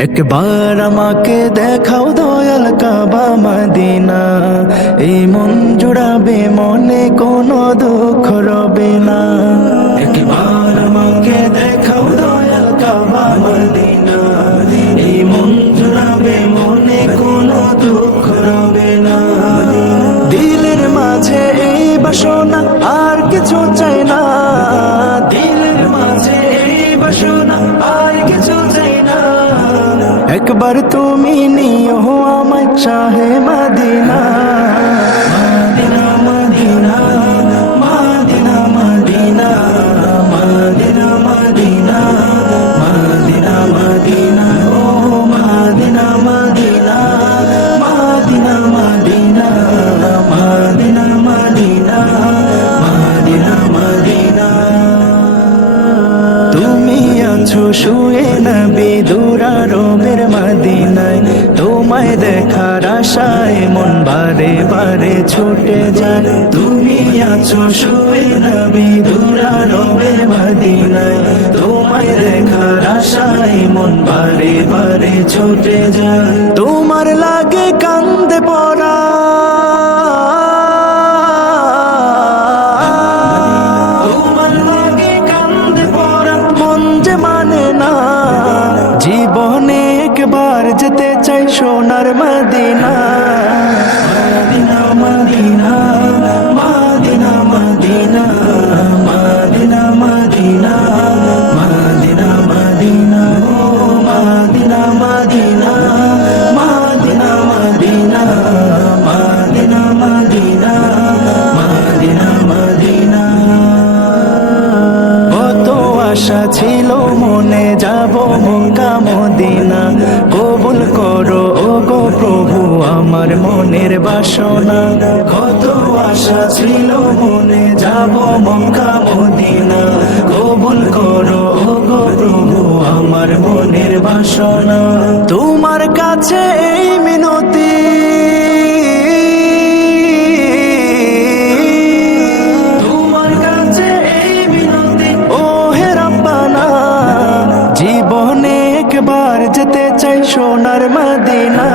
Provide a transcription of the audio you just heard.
একবার আমাকে দেখাও দয়াল কাবা মদিনা, এই মন জুড়াবে মনে কোনো দুঃখ রবে না। একবার আমাকে দেখাও দয়াল কাবা মদিনা, এই মন জুড়াবে মনে কোনো দুঃখ রবে না। দিলের মাঝে এই বাসনা আর কিছু চাই না, দিলের মাঝে এই বাসনা আর কিছু চাই না। একবার তুমি নিও আমায় শাহে Medina, Medina Medina Medina Medina Medina Medina Medina Medina ও Medina Medina Medina Medina Medina Medina Medina Medina. তুমি আছো শুয়ে নবী দুরারোবের মদিনায়, তোমায় দেখার আশায় মন বারে বারে ছুটে যায়। তুমি আছো শুয়ে নবী দুরারোবের মদিনায়, তোমায় দেখার আশায় মন বারে বারে ছুটে যায়। তোমার লাগে কান্দে পড়া, তোমার লাগে কান্দে পড়া মন যে মানে না। জীবনে একবার যেতে চাই সোনার Medina, Medina Medina Medina Medina Medina Medina Medina Medina ও Medina Medina Medina Medina Medina Medina Medina Medina. কত আশা ছিল মনে যাব মক্কা মদিনা, কবুল করো ওগো প্রভু আমার মনের বাসনা। কত আশা ছিল মনে যাব মক্কা মদিনা, কবুল করো ওগো প্রভু আমার মনের বাসনা। তোমার কাছে এই মিনতি, তোমার কাছে এই মিনতি ও হে রব্বানা, জীবনে একবার যেতে চাই সোনার মদিনা।